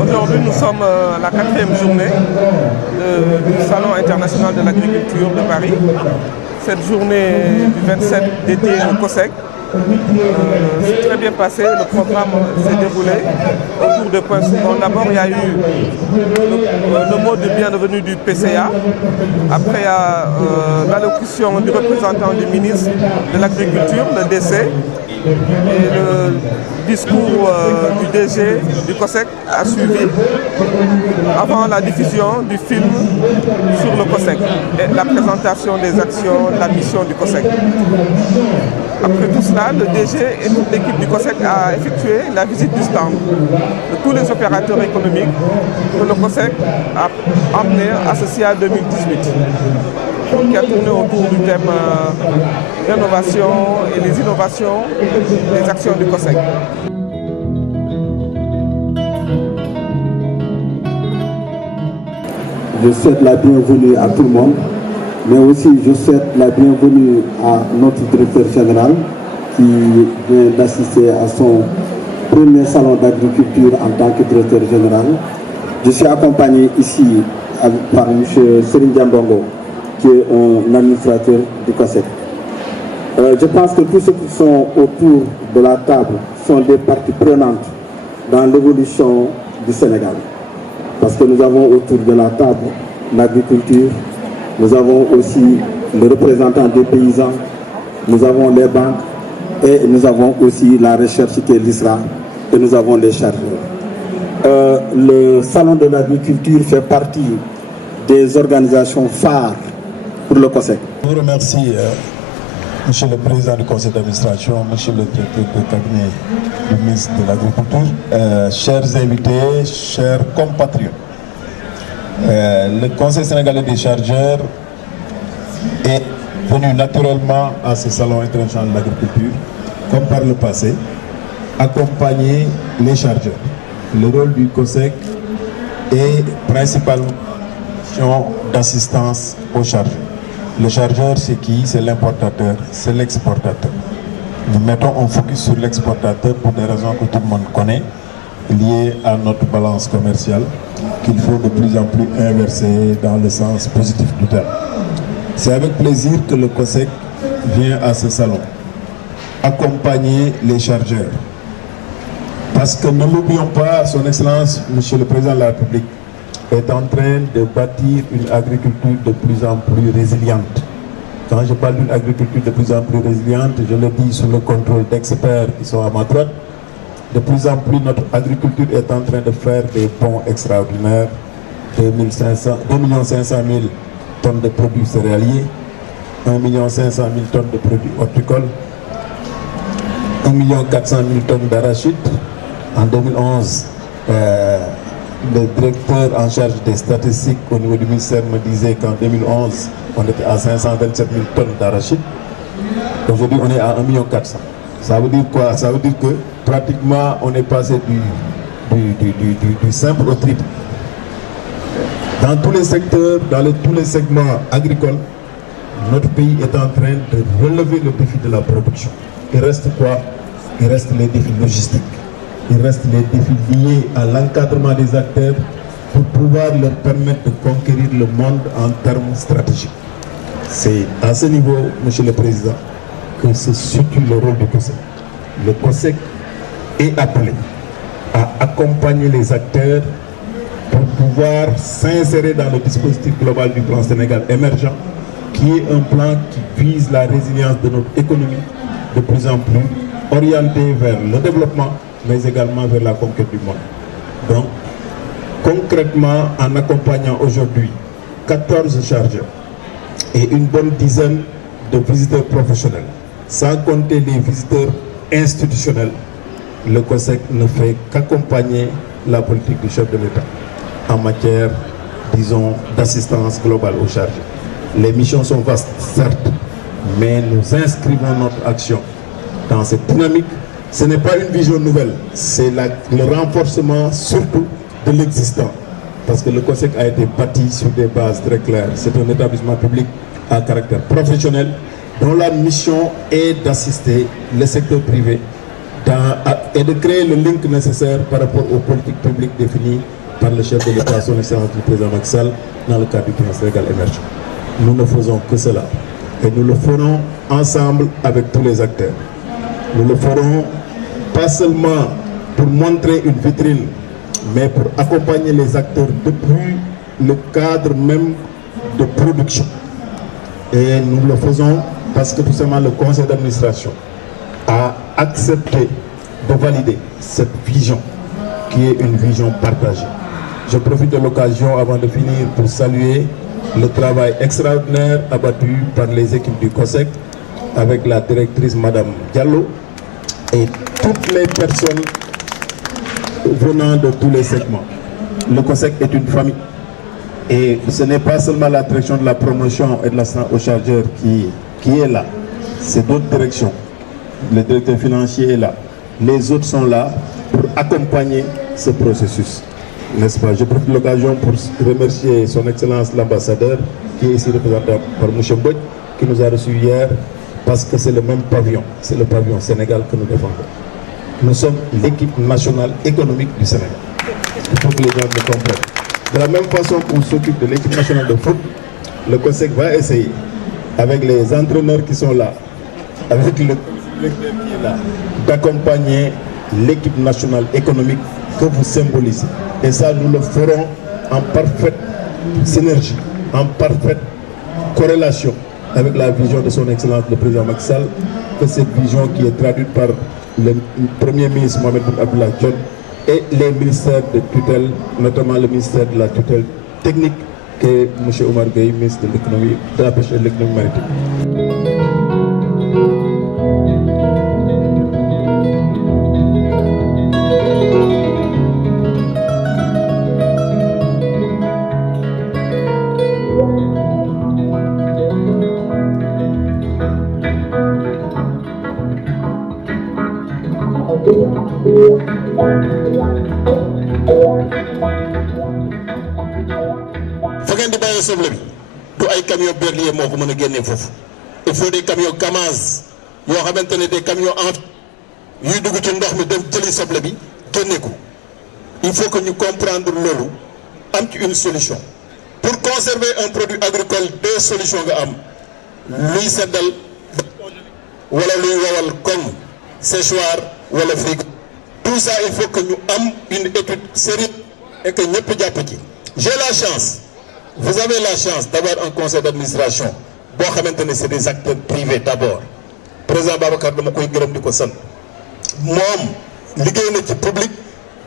Aujourd'hui, nous sommes à la 4e journée du Salon international de l'agriculture de Paris. Cette journée du 27 d'été au COSEC s'est très bien passé. Le programme s'est déroulé autour de points suivants. D'abord, il y a eu le mot de bienvenue du PCA. Après, il y a l'allocution du représentant du ministre de l'Agriculture, le DC. Et le discours du DG du COSEC a suivi avant la diffusion du film sur le COSEC et la présentation des actions de la mission du COSEC. Après tout cela, le DG et toute l'équipe du COSEC a effectué la visite du stand de tous les opérateurs économiques que le COSEC a emmenés à ce CIA 2018. Qui a tourné autour du thème rénovation et les innovations des actions du COSEC. Je souhaite la bienvenue à tout le monde, mais aussi je souhaite la bienvenue à notre directeur général qui vient d'assister à son premier salon d'agriculture en tant que directeur général. Je suis accompagné ici par M. Serigne Diambongo, qui est un administrateur du COSEC. Je pense que tous ceux qui sont autour de la table sont des parties prenantes dans l'évolution du Sénégal. Parce que nous avons autour de la table l'agriculture, nous avons aussi le représentant des paysans, nous avons les banques et nous avons aussi la recherche qui est l'ISRA et nous avons les chargeurs. Le Salon de l'agriculture fait partie des organisations phares pour le COSEC. Je vous remercie, Monsieur le Président du Conseil d'administration, Monsieur le Directeur de cabinet du ministre de l'Agriculture, chers invités, chers compatriotes. Le Conseil sénégalais des chargeurs est venu naturellement à ce Salon international de l'agriculture, comme par le passé, accompagner les chargeurs. Le rôle du COSEC est principalement d'assistance aux chargeurs. Le chargeur, c'est qui? C'est l'importateur, c'est l'exportateur. Nous mettons un focus sur l'exportateur pour des raisons que tout le monde connaît, liées à notre balance commerciale, qu'il faut de plus en plus inverser dans le sens positif du terme. C'est avec plaisir que le COSEC vient à ce salon, accompagner les chargeurs. Parce que ne l'oublions pas, Son Excellence, Monsieur le Président de la République, est en train de bâtir une agriculture de plus en plus résiliente. Quand je parle d'une agriculture de plus en plus résiliente, je le dis sous le contrôle d'experts qui sont à ma droite. De plus en plus, notre agriculture est en train de faire des bons extraordinaires. 2 500 000 tonnes de produits céréaliers, 1 500 000 tonnes de produits horticoles, 1 400 000 tonnes d'arachide. En 2011, le directeur en charge des statistiques au niveau du ministère me disait qu'en 2011, on était à 527 000 tonnes d'arachide. Aujourd'hui, on est à 1 400 000. Ça veut dire quoi? Ça veut dire que pratiquement, on est passé du simple au triple. Dans tous les secteurs, tous les segments agricoles, notre pays est en train de relever le défi de la production. Il reste quoi? Il reste les défis logistiques. Il reste les défis liés à l'encadrement des acteurs pour pouvoir leur permettre de conquérir le monde en termes stratégiques. C'est à ce niveau, Monsieur le Président, que se situe le rôle du COSEC. Le COSEC est appelé à accompagner les acteurs pour pouvoir s'insérer dans le dispositif global du plan Sénégal émergent, qui est un plan qui vise la résilience de notre économie de plus en plus orienté vers le développement, mais également vers la conquête du monde. Donc, concrètement, en accompagnant aujourd'hui 14 chargeurs et une bonne dizaine de visiteurs professionnels, sans compter les visiteurs institutionnels, le COSEC ne fait qu'accompagner la politique du chef de l'État en matière, disons, d'assistance globale aux chargeurs. Les missions sont vastes, certes, mais nous inscrivons notre action dans cette dynamique. Ce n'est pas une vision nouvelle, c'est le renforcement surtout de l'existant. Parce que le COSEC a été bâti sur des bases très claires. C'est un établissement public à caractère professionnel dont la mission est d'assister le secteur privé et de créer le link nécessaire par rapport aux politiques publiques définies par le chef de l'État, son Excellence le président Macky Sall, dans le cadre du plan Sénégal émergent. Nous ne faisons que cela. Et nous le ferons ensemble avec tous les acteurs. Nous le ferons pas seulement pour montrer une vitrine, mais pour accompagner les acteurs depuis le cadre même de production. Et nous le faisons parce que tout simplement le conseil d'administration a accepté de valider cette vision qui est une vision partagée. Je profite de l'occasion avant de finir pour saluer le travail extraordinaire abattu par les équipes du COSEC avec la directrice Madame Diallo et toutes les personnes venant de tous les segments. Le COSEC est une famille et ce n'est pas seulement la direction de la promotion et de l'assistance aux chargeurs qui est là, c'est d'autres directions. Le directeur financier est là, les autres sont là pour accompagner ce processus. N'est-ce pas? Je profite de l'occasion pour remercier son Excellence l'ambassadeur qui est ici représenté par M. Mbodj qui nous a reçus hier parce que c'est le même pavillon, c'est le pavillon Sénégal que nous défendons. Nous sommes l'équipe nationale économique du Sénégal. Il faut que les gens le comprennent. De la même façon qu'on s'occupe de l'équipe nationale de foot, le COSEC va essayer, avec les entraîneurs qui sont là, avec le directeur qui est là, d'accompagner l'équipe nationale économique que vous symbolisez. Et ça, nous le ferons en parfaite synergie, en parfaite corrélation avec la vision de son Excellence le président Macky Sall, que cette vision qui est traduite par le Premier ministre Mohamed Boun Abdallah Dionne et les ministères de tutelle, notamment le ministère de la tutelle technique, qui est M. Omar Gueye, ministre de l'économie, de la pêche et de l'économie maritime. fa ngeen di bàyyee soble bi du ay camion berlier moo ko mën a génnee foofu il faut des camions Kamaz yoo xamante ne des camions yuy dugg ci ndox mi dem jëli soble bi génne ko il faut que ñu comprendre loolu am ci une solution pour conserver un produit agricole deux solutions nga am luy seddal wala luy wowal comme séchoir wala frigo. Tout ça, il faut que nous ayons une étude sérieuse et que nous puissions. J'ai la chance, vous avez la chance d'avoir un conseil d'administration. Bon, maintenant, c'est des acteurs privés d'abord. Président Babacar, je suis très heureux. Moi, je suis dans le public,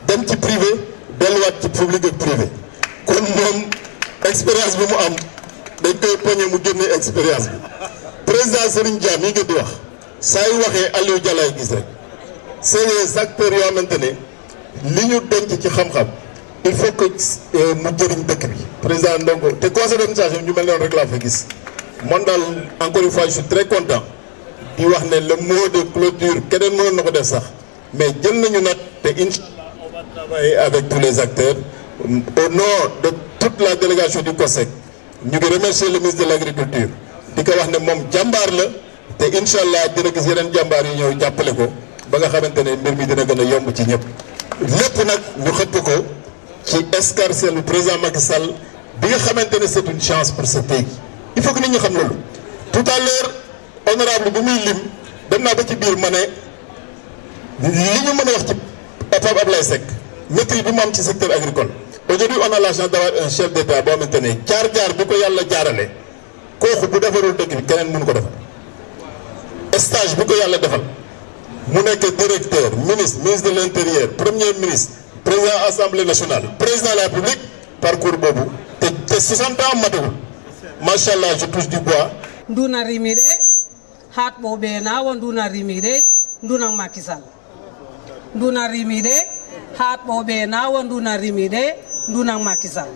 dans le privé, dans le public et privé. Comme mon expérience, je suis une expérience. Président Serigne Dia, je suis là. Ça y est, Aliou Diallo est c'est les acteurs qui maintenant li ñu denc ci xam-xam il faut que mu jëriñ dëkk bi président Ndongo te conseil d'administration ñu mel noonu rek laa fa gis man daal encore une fois je suis très content di wax ne le mot de clôture keneen mënoon na ko def sax mais jël nañu nag te inchallah on va travailler avec tous les acteurs au nom de toute la délégation du COSEC ñu ngi remercier le ministre de l'agriculture di ko wax ne moom jàmbaar la te inchallah dina gis yeneen jàmbaar yi ñëw jàppale ko ba nga xamante ne mbir mi dina gën a yomb ci ñëpp lépp nag ñu xëpp ko ci escarcelle lu président Macky Sall bi nga xamante ne c'est une chance pour ce pays il faut que nit ñi xam loolu. tout à l'heure honorable bi muy lim dem naa ba ci biir ma ne li ñu mën a wax ci Pape Ablaye Seck maîtrise bi mu am ci secteur agricole aujourd'hui on a la chance d'avoir un chef d'État boo xamante ne jaar-jaar bi ko yàlla jaarale kooku bu defarul dëkk bi keneen mënu ko defar stage bi ko yàlla defal. mu nekk directeur ministre de l'intérieur premier ministre président assemblée nationale président de la République parcours boobu te 60 ans matagul macha allah je touche du bois. nduna rimide hat bobe na wa nduna rimide nduna Macky Sall nduna rimide hat bobe na wa nduna rimide nduna Macky Sall